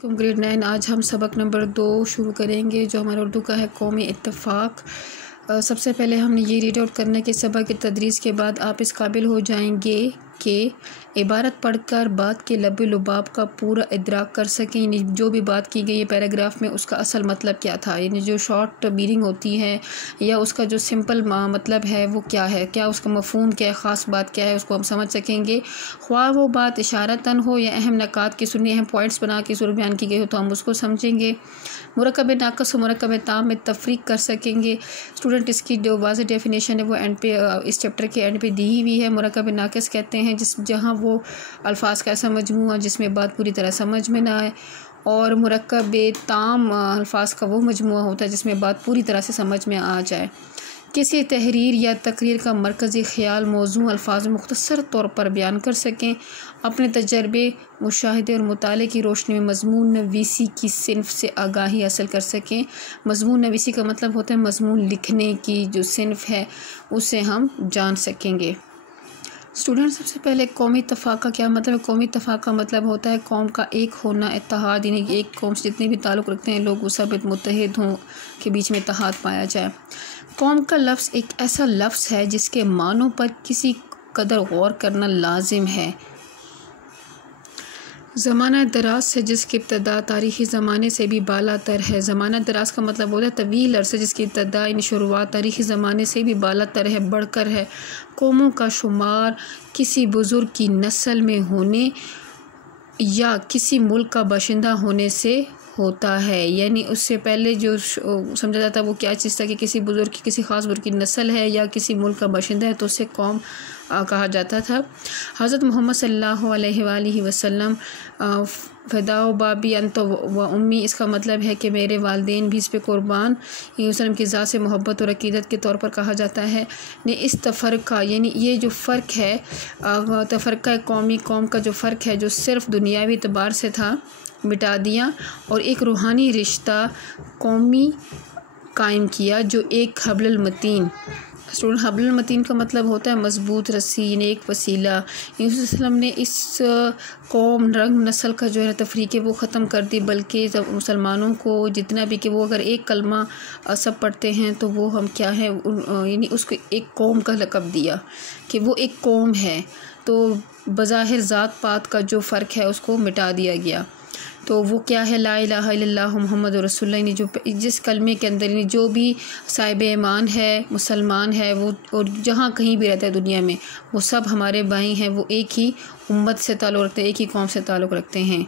Grade 9 आज हम सबक नंबर 2 शुरू करेंगे जो हमारा उर्दू का है कौमी इत्तेफाक। सबसे पहले हमने ये रीड आउट करना कि सबक की तदरीस के बाद आप इस काबिल हो जाएंगे कि इबारत पढ़कर बात के लब्बे लुबाब का पूरा इदराक कर सकें, यानी जो भी बात की गई है पैराग्राफ में उसका असल मतलब क्या था, यानी जो शॉर्ट मीनिंग होती है या उसका जो सिंपल मतलब है वो क्या है, क्या उसका मफ़हूम क्या है, ख़ास बात क्या है, उसको हम समझ सकेंगे। ख्वाह वो बात इशारतन हो या अहम नकात की सुनी अहम पॉइंट्स बना के सूरत बयान की गई हो तो हम उसको समझेंगे। मुरक्कब नाक़िस और मुरक्कब ताम में तफरीक कर सकेंगे। स्टूडेंट इसकी जो वाज़ेह डेफिनेशन है वो एंड पे इस चैप्टर के एंड पे दी हुई है। मुरक्कब नाक़िस कहते हैं जहाँ वो अल्फाज का ऐसा मजमूआ जिसमें बात पूरी तरह समझ में ना आए, और मुरक्कब ताम अल्फाज का वो मजमूआ होता है जिसमें बात पूरी तरह से समझ में आ जाए। किसी तहरीर या तकरीर का मरकज़ी ख़्याल मौजू अल्फाज में मुख्तसर तौर पर बयान कर सकें। अपने तजर्बे, मुशाहिदे और मुताले की रोशनी में मज़मून नवीसी की सिन्फ़ से आगाही हासिल कर सकें। मज़मून नवीसी का मतलब होता है मज़मून लिखने की जो सिन्फ़ है उसे हम जान सकेंगे। स्टूडेंट सबसे पहले कौमी इत्तेफाक का क्या मतलब है। कौमी इत्तेफाक का मतलब होता है कौम का एक होना, इत्तेहाद, यानी एक कौम से जितने भी ताल्लुक़ रखते हैं लोग वो सब मुत्तहिद हों, के बीच में इत्तेहाद पाया जाए। कौम का लफ्ज़ एक ऐसा लफ्ज़ है जिसके मानों पर किसी कदर गौर करना लाजिम है। ज़माना दराज से जिसकी इब्तदा तारीख़ी ज़माने से भी बाला तर है। ज़माना दराज का मतलब होता है तवील अरसे जिसकी इब्तदा यानी शुरुआत तारीख़ी ज़माने से भी बाला तर है, बढ़कर है। कौमों का शुमार किसी बुज़ुर्ग की नस्ल में होने या किसी मुल्क का बाशिंदा होने से होता है, यानी उससे पहले जो समझा जाता है वो क्या चीज़ था कि किसी बुज़ुर्ग की किसी ख़ास बुज़ुर्ग की नस्ल है या किसी मुल्क का बाशिंदा है तो उससे कौम कहा जाता था। हज़रत मोहम्मद सल्लल्लाहु अलैहि वसल्लम फ़दाओ बाबी अंत व उम्मी, इसका मतलब है कि मेरे वालिदैन भी इस पे कुर्बान, वसल्लम की ज़ात से मोहब्बत और अक़ीदत के तौर पर कहा जाता है। ने इस तफ़रक़ा यानी ये जो फ़र्क है तफ़रक़ा कौम का जो फ़र्क है जो सिर्फ़ दुनियावी एतबार से था मिटा दिया और एक रूहानी रिश्ता कौमी कायम किया जो एक हब्लुल मतीन। स्टूडेंट हब्लुल मतीन का मतलब होता है मज़बूत रस्सी, यानी एक वसीला। वसल्लम ने इस कौम रंग नस्ल का जो है तफरीक़े वो ख़त्म कर दी, बल्कि मुसलमानों को जितना भी कि वो अगर एक कलमा सब पढ़ते हैं तो वो हम क्या है यानी उसको एक कौम का लक़ब दिया कि वो एक कौम है। तो बज़ाहिर ज़ात पात का जो फ़र्क है उसको मिटा दिया गया। तो वो क्या है, ला इलाहा इल्लल्लाह मुहम्मद रसूलुल्लाह, यानी जो जिस कलमे के अंदर यानी जो भी साहिब ईमान है मुसलमान है वो और जहाँ कहीं भी रहता है दुनिया में वो सब हमारे भाई हैं, वो एक ही उम्मत से ताल्लुक़ रखते हैं, एक ही कौम से ताल्लुक़ रखते हैं।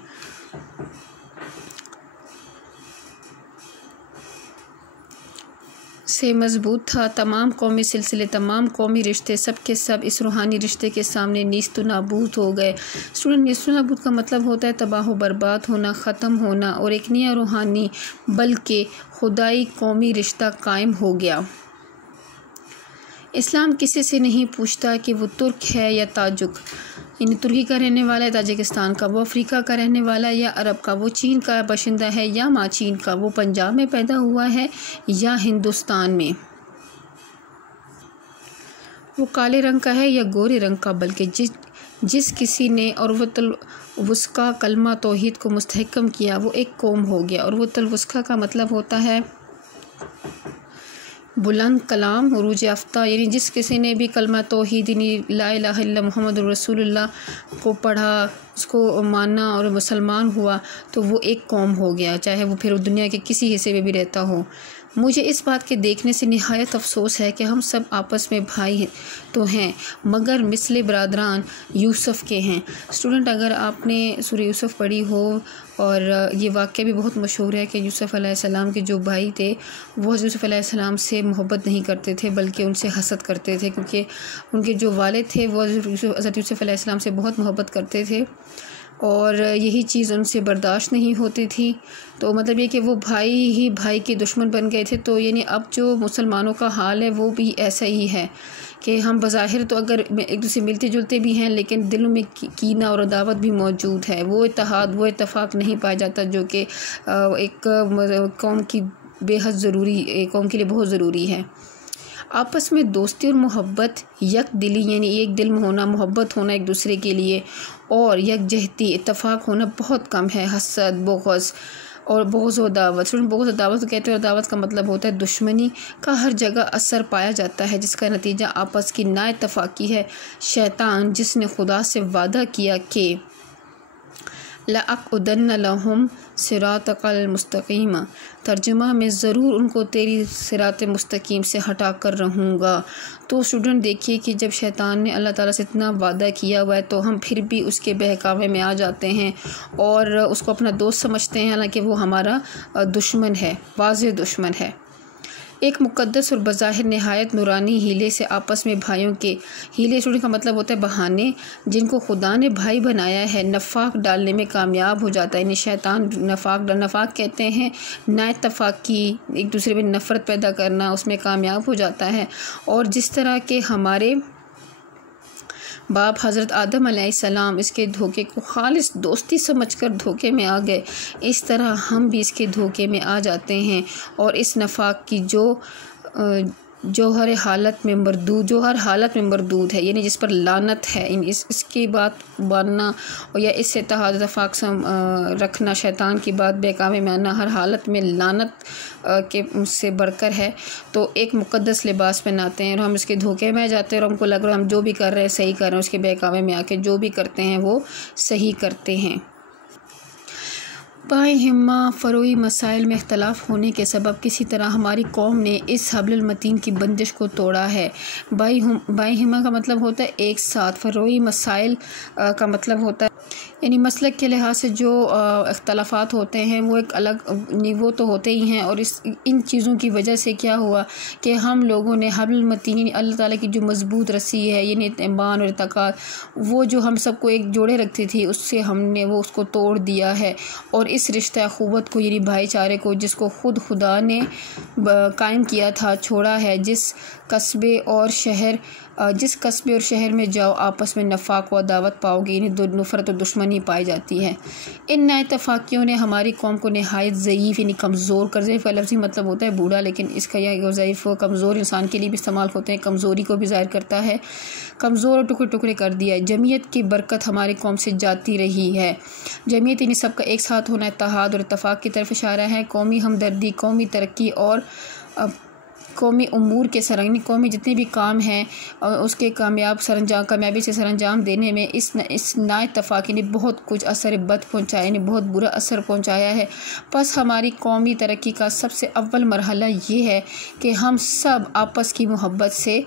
से मज़बूत था तमाम कौमी सिलसिले, तमाम कौमी रिश्ते सब के सब इस रूहानी रिश्ते के सामने नीस्त नाबूद हो गए। स्टूडेंट नीस्त नाबूद का मतलब होता है तबाह व बर्बाद होना, ख़त्म होना, और एक नया रूहानी बल्कि खुदाई कौमी रिश्ता कायम हो गया। इस्लाम किसी से नहीं पूछता कि वो तुर्क है या ताजुक, यानी तुर्की का रहने वाला है, ताजिकिस्तान का, वो अफ्रीका का रहने वाला है या अरब का, वो चीन का बाशिंदा है या माचीन का, वो पंजाब में पैदा हुआ है या हिंदुस्तान में, वो काले रंग का है या गोरे रंग का, बल्कि जिस किसी ने औरवतुल वुस्का कलमा तौहीद को मुस्तहकम किया वो एक कौम हो गया। और वतुल वुस्का का मतलब होता है बुलंद कलाम, उरूज याफ्ता, यानी जिस किसी ने भी कलमा तौहीद यानी ला इलाहा इल्लल्लाह मुहम्मद रसूलुल्लाह को पढ़ा, उसको माना और मुसलमान हुआ तो वो एक कौम हो गया, चाहे वो फिर दुनिया के किसी हिस्से में भी रहता हो। मुझे इस बात के देखने से निहायत अफसोस है कि हम सब आपस में भाई तो हैं मगर मिसले बरादरान यूसुफ़ के हैं। स्टूडेंट अगर आपने सूरह यूसुफ़ पढ़ी हो, और ये वाक़या भी बहुत मशहूर है कि यूसुफ़ अलैहिस्सलाम के जो भाई थे वो यूसुफ़ अलैहिस्सलाम से मोहब्बत नहीं करते थे बल्कि उनसे हसद करते थे, क्योंकि उनके जो वालिद थे वो हज़रत यूसुफ़ अलैहिस्सलाम से बहुत मोहब्बत करते थे और यही चीज़ उनसे बर्दाश्त नहीं होती थी। तो मतलब ये कि वो भाई ही भाई के दुश्मन बन गए थे। तो यानी अब जो मुसलमानों का हाल है वो भी ऐसा ही है कि हम बज़ाहिर तो अगर एक दूसरे मिलते जुलते भी हैं लेकिन दिलों में कीना और अदावत भी मौजूद है। वो इत्तेहाद वो इत्तेफाक नहीं पाया जाता जो कि एक कौम की बेहद ज़रूरी, कौम के लिए बहुत ज़रूरी है। आपस में दोस्ती और मोहब्बत, यक दिली यानी एक दिल में होना, मोहब्बत होना एक दूसरे के लिए, और यकजहती इत्तफाक होना बहुत कम है। हसद, बुग़्ज़ और बोझ व दावत। स्टूडेंट बोझ व दावत कहते हैं, और दावत का मतलब होता है दुश्मनी का हर जगह असर पाया जाता है, जिसका नतीजा आपस की ना इत्तफाकी है। शैतान जिसने खुदा से वादा किया कि लअक़उदन्न लहुम सिरातकल मुस्तकीम, तर्जुमा में ज़रूर उनको तेरी सिरात मुस्तकीम से हटा कर रहूँगा। तो स्टूडेंट देखिए कि जब शैतान ने अल्लाह ताला से इतना वादा किया हुआ है तो हम फिर भी उसके बहकावे में आ जाते हैं और उसको अपना दोस्त समझते हैं, हालांकि वो हमारा दुश्मन है, वाज़ेह दुश्मन है। एक मुक़द्दस और बज़ाहिर नहायत नूरानी हीले से आपस में भाइयों के, हीले स्टूडेंट का मतलब होता है बहाने, जिनको खुदा ने भाई बनाया है, नफाक डालने में कामयाब हो जाता है। यानी शैतान नफाक कहते हैं ना इत्तफाकी, एक दूसरे में नफ़रत पैदा करना, उसमें कामयाब हो जाता है। और जिस तरह के हमारे बाप हज़रत आदम अलैहिस्सलाम इसके धोखे को खालिस दोस्ती समझकर धोखे में आ गए, इस तरह हम भी इसके धोखे में आ जाते हैं। और इस नफाक की जो हर हालत में मरदूद है, यानी जिस पर लानत है, इसकी बात मानना और या इससे इत्तेफाक रखना, शैतान की बात बेकामे में आना हर हालत में लानत के से बढ़कर है। तो एक मुक़द्दस लिबास पहनाते हैं और हम इसके धोखे में आ जाते हैं और हमको लग रहा है हम जो भी कर रहे हैं सही कर रहे हैं, उसके बेकामे में आके जो भी करते हैं वो सही करते हैं। बाई हिम्मा फ़रोई मसाइल में इख्तलाफ होने के सबब किसी तरह हमारी कौम ने इस हब्लुल मतीन की बंदिश को तोड़ा है। बाई हिम्मा का मतलब होता है एक साथ, फ़रोई मसाइल का मतलब होता है यानी मसलक के लिहाज से जो इख्तलाफात होते हैं वो एक अलग वो तो होते ही हैं। और इन चीज़ों की वजह से क्या हुआ कि हम लोगों ने हब्लुल मतीन यानी अल्लाह ताला की जो मजबूत रस्सी है, यानी ईमान और इत्क़ाद, वो जो हम सबको एक जोड़े रखती थी, उससे हमने वो उसको तोड़ दिया है। और इस रिश्ता अख़ुवत को यानी भाईचारे को, जिसको खुद खुदा ने कायम किया था, छोड़ा है। जिस कस्बे और शहर में जाओ आपस में नफाक व दावत पाओगे, यानी नफ़रत और दुश्मनी पाई जाती है। इन नाइतफाकियों ने हमारी कौम को नहायत ज़ईफ़ यानी कमज़ोर कर, ज़ईफ़ का लफ्ज़ी मतलब होता है बूढ़ा, लेकिन इसका यह ज़ईफ़ कमज़ोर इंसान के लिए भी इस्तेमाल होते हैं, कमज़ोरी को भी ज़ाहिर करता है, कमज़ोर और टुकड़े टुकड़े कर दिया है। जमीयत की बरकत हमारी कौम से जाती रही है। जमीयत यानी सबका एक साथ होना, इत्तेहाद और इत्तफ़ाक़ की तरफ इशारा है। कौमी हमदर्दी, कौमी तरक्की और कौमी उमूर के कौमी जितने भी काम हैं उसके कामयाबी से सरंजाम देने में इस नाइत्तफ़ाक़ी ने बहुत कुछ असर बद पहुँचाया, यानी बहुत बुरा असर पहुँचाया है। बस हमारी कौमी तरक्की का सबसे अव्वल मरहला ये है कि हम सब आपस की मोहब्बत से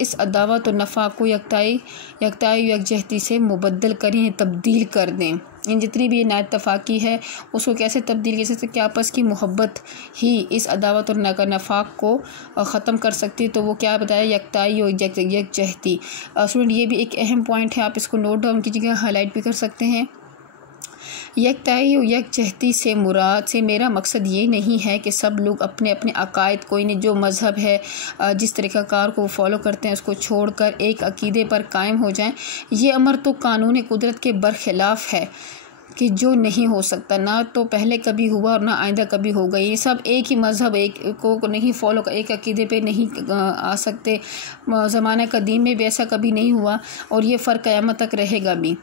इस अदावत और नफ़ाक़ को यकताई यकजहती से मुबद्दल करें, तब्दील कर दें। इन जितनी भी नाइत्तफ़ाक़ी है उसको कैसे तब्दील कर सकते, कि आपस की मोहब्बत ही इस अदावत और नफ़ाक़ को ख़त्म कर सकती है। तो वो क्या बताया, यकताई और यकजहती। स्टूडेंट ये भी एक अहम पॉइंट है, आप इसको नोट डाउन कीजिएगा, हाईलाइट भी कर सकते हैं। यकताई और यकजहती से मेरा मकसद ये नहीं है कि सब लोग अपने अपने अकायद को, यानी जो मज़हब है, जिस तरीक़ाकार को फॉलो करते हैं उसको छोड़कर एक अक़ीदे पर कायम हो जाएं। ये अमर तो कानून कुदरत के बरख़िलाफ़ है कि जो नहीं हो सकता, ना तो पहले कभी हुआ और ना आइंदा कभी होगा। ये सब एक ही मज़हब एक को नहीं फॉलो, एक अक़ीदे पे नहीं आ सकते। ज़माना कदीम में भी ऐसा कभी नहीं हुआ और ये फ़र्क क़यामत तक रहेगा भी।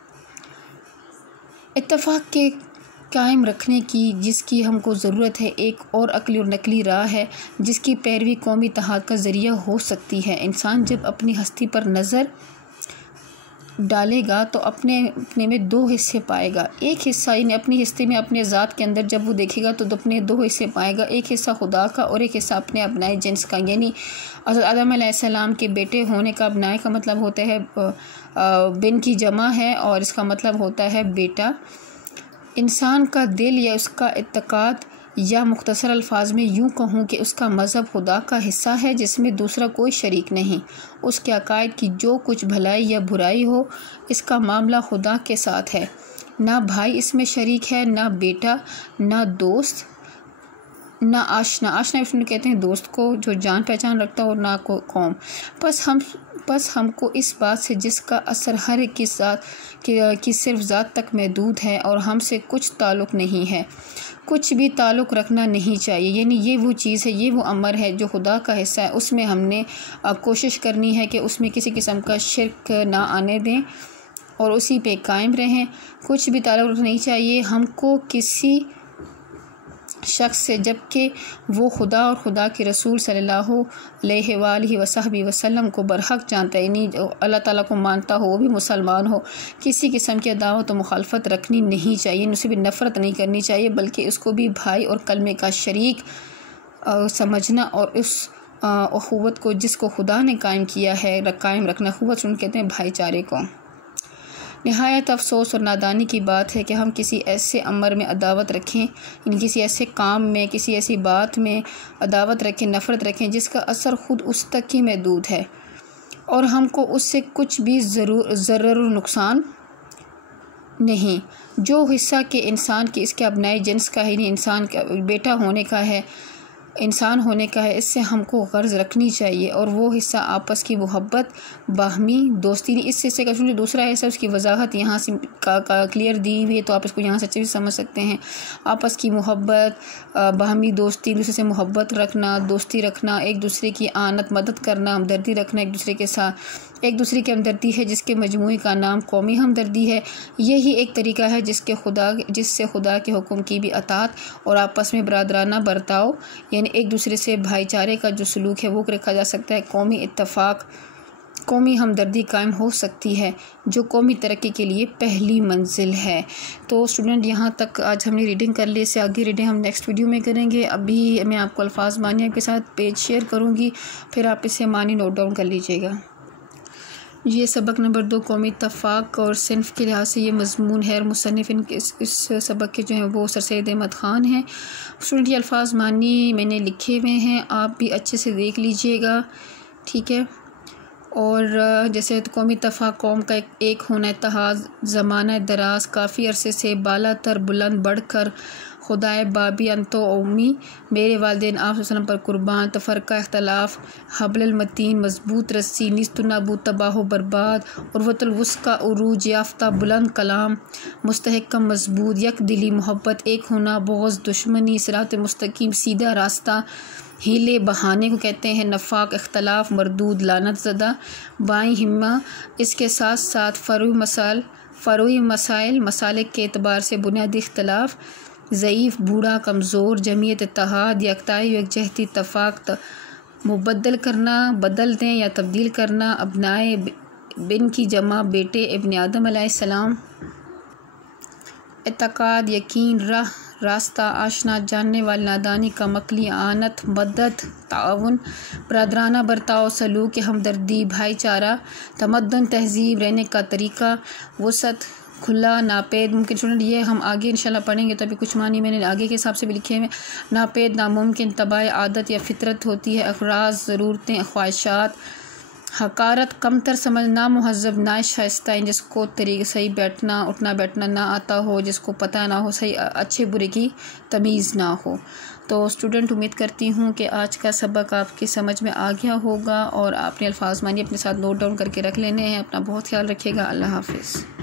इत्तफ़ाक़ के कायम रखने की जिसकी हमको ज़रूरत है, एक और अक़ली और नकली राह है जिसकी पैरवी कौमी इत्तेहाद का ज़रिया हो सकती है। इंसान जब अपनी हस्ती पर नज़र डालेगा तो अपने में दो हिस्से पाएगा। एक हिस्सा यानी अपनी हिस्से में अपने ज़ात के अंदर जब वो देखेगा तो अपने दो हिस्से पाएगा, एक हिस्सा खुदा का और एक हिस्सा अपने अपनाए जिन्स का। यानी हज़रत आदम अलैहिस्सलाम के बेटे होने का, अपनाए का मतलब होता है बिन की जमा है और इसका मतलब होता है बेटा। इंसान का दिल या उसका इत्तेकाद, या मुख्तसर अल्फाज में यूँ कहूँ कि उसका मज़हब खुदा का हिस्सा है जिसमें दूसरा कोई शरीक नहीं। उसके अकायद की जो कुछ भलाई या बुराई हो, इसका मामला खुदा के साथ है। ना भाई इसमें शरीक है, ना बेटा, ना दोस्त, ना आशना इसमें कहते हैं दोस्त को जो जान पहचान रखता हो, और ना को कौम। बस हमको इस बात से जिसका असर हर एक की सिर्फ ज़ात तक महदूद है और हमसे कुछ ताल्लुक़ नहीं है, कुछ भी ताल्लुक़ रखना नहीं चाहिए। यानी ये वो चीज़ है, ये वो अमर है जो खुदा का हिस्सा है, उसमें हमने कोशिश करनी है कि उसमें किसी किस्म का शिर्क ना आने दें और उसी पे कायम रहें। कुछ भी ताल्लुक़ नहीं चाहिए हमको किसी शख्स से, जबकि वो खुदा और खुदा के रसूल सल्लल्लाहु अलैहि वसल्लम को बरहक जानता है, यानी अल्लाह ताला को मानता हो, वो भी मुसलमान हो। किसी किस्म की अदावत और मुखालफत रखनी नहीं चाहिए, उसे भी नफ़रत नहीं करनी चाहिए, बल्कि उसको भी भाई और कलमे का शरीक समझना और उस अखुवत को जिसको खुदा ने कायम किया है कायम रखना। अखुवत सुन कहते हैं भाईचारे को। नहायत अफसोस और नादानी की बात है कि हम किसी ऐसे अमर में अदावत रखें, यानी किसी ऐसे काम में, किसी ऐसी बात में अदावत रखें, नफ़रत रखें जिसका असर ख़ुद उस तक ही महदूद है और हमको उससे कुछ भी ज़रूर नुकसान नहीं। जो हिस्सा के इंसान के इसके अपनाए जिन्स का है, इंसान का बेटा होने का है, इंसान होने का है, इससे हमको गर्ज रखनी चाहिए और वो हिस्सा आपस की मोहब्बत, बाहमी दोस्ती। इस हिस्से का जो दूसरा हिस्सा उसकी वजाहत यहाँ से क्लियर दी हुई है, तो आप इसको यहाँ से अच्छे से समझ सकते हैं। आपस की मोहब्बत, बाहमी दोस्ती, दूसरे से मोहब्बत रखना, दोस्ती रखना, एक दूसरे की आनत मदद करना, हमदर्दी रखना एक दूसरे के साथ। एक दूसरे की हमदर्दी है जिसके मजमूए का नाम कौमी हमदर्दी है। यही एक तरीका है जिससे खुदा के हुक्म की भी अतात और आपस में बरादराना बर्ताव, यानी एक दूसरे से भाईचारे का जो सलूक है वो रखा जा सकता है। कौमी इत्तफाक, कौमी हमदर्दी कायम हो सकती है, जो कौमी तरक्की के लिए पहली मंजिल है। तो स्टूडेंट, यहाँ तक आज हमने रीडिंग कर ली। इससे आगे रीडिंग हम नेक्स्ट वीडियो में करेंगे। अभी मैं आपको अल्फाज मानी के साथ पेज शेयर करूँगी, फिर आप इसे मानी नोट डाउन कर लीजिएगा। ये सबक नंबर 2 कौमी इत्तफाक और सिन्फ़ के लिहाज से ये मज़मून है और मुसन्निफ़ इस सबक के जो हैं वो सर सैयद अहमद ख़ान हैं। स्टूडेंट, ये अल्फाज मानी मैंने लिखे हुए हैं, आप भी अच्छे से देख लीजिएगा, ठीक है। और जैसे तो कौमी इत्तफाक, कौम का एक होना, इत्तेहाद, ज़माना दराज, काफ़ी अरसे से बालातर बुलंद बढ़कर, खुदाए बाबी अंतो उम्मी, मेरे वालिदैन आप वसल्लम पर कुर्बान, तफ़रका इख्तलाफ, हब्लुल मतीन, मजबूत रस्सी, निस्तुनाबू तबाह बर्बाद, उर्वतुल वुस्का, उरूज याफ्ता, बुलंद कलाम, मुस्तहकम मजबूत, यक दिली मोहब्बत, एक होना, बोग़्ज़ दुश्मनी, सिरात मुस्तकीम सीधा रास्ता, हीले बहाने को कहते हैं, नफाक इख्तलाफ, मरदूद लानत ज़दा, बाई हिम्मा। इसके साथ साथ फ़रोई मसाइल मसालिक के एतबार से बुनियादी इख्तलाफ, ज़ईफ़ बूढ़ा कमज़ोर, जमीयत इत्तेहाद, यकताई यकजहती इत्तफ़ाक़, मुबद्दल करना, बदल दें या तब्दील करना, अबनाए बिन की जमा बेटे इब्न आदम अलैहिस्सलाम, एतक़ाद यकीन, रास्ता आशना, जानने वाली, नादानी का मकली, आनत मदद, ताउन, बरादराना बर्ताव, सलूक, हमदर्दी, भाईचारा, तमद्दुन तहज़ीब, रहने का तरीका, वसत, खुला, नापेद, मुमकिन। स्टूडेंट, ये हम आगे इंशाल्लाह पढ़ेंगे, तो अभी कुछ मानी मैंने आगे के हिसाब से भी लिखे हैं। नापेद, नामुमकिन, तबाह, आदत या फितरत होती है, अखराज, ज़रूरतें, ख्वाहिशात, हकारत, कमतर समझना, मुहज़्ज़ब, नाशाइस्ता, जिसको तरीके सही बैठना उठना बैठना ना आता हो, जिसको पता ना हो, सही अच्छे बुरे की तमीज़ ना हो। तो स्टूडेंट, उम्मीद करती हूँ कि आज का सबक आपकी समझ में आ गया होगा और आपने अल्फाज मानी अपने साथ नोट डाउन करके रख लेने हैं। अपना बहुत ख्याल रखिएगा। अल्लाह हाफ़िज़।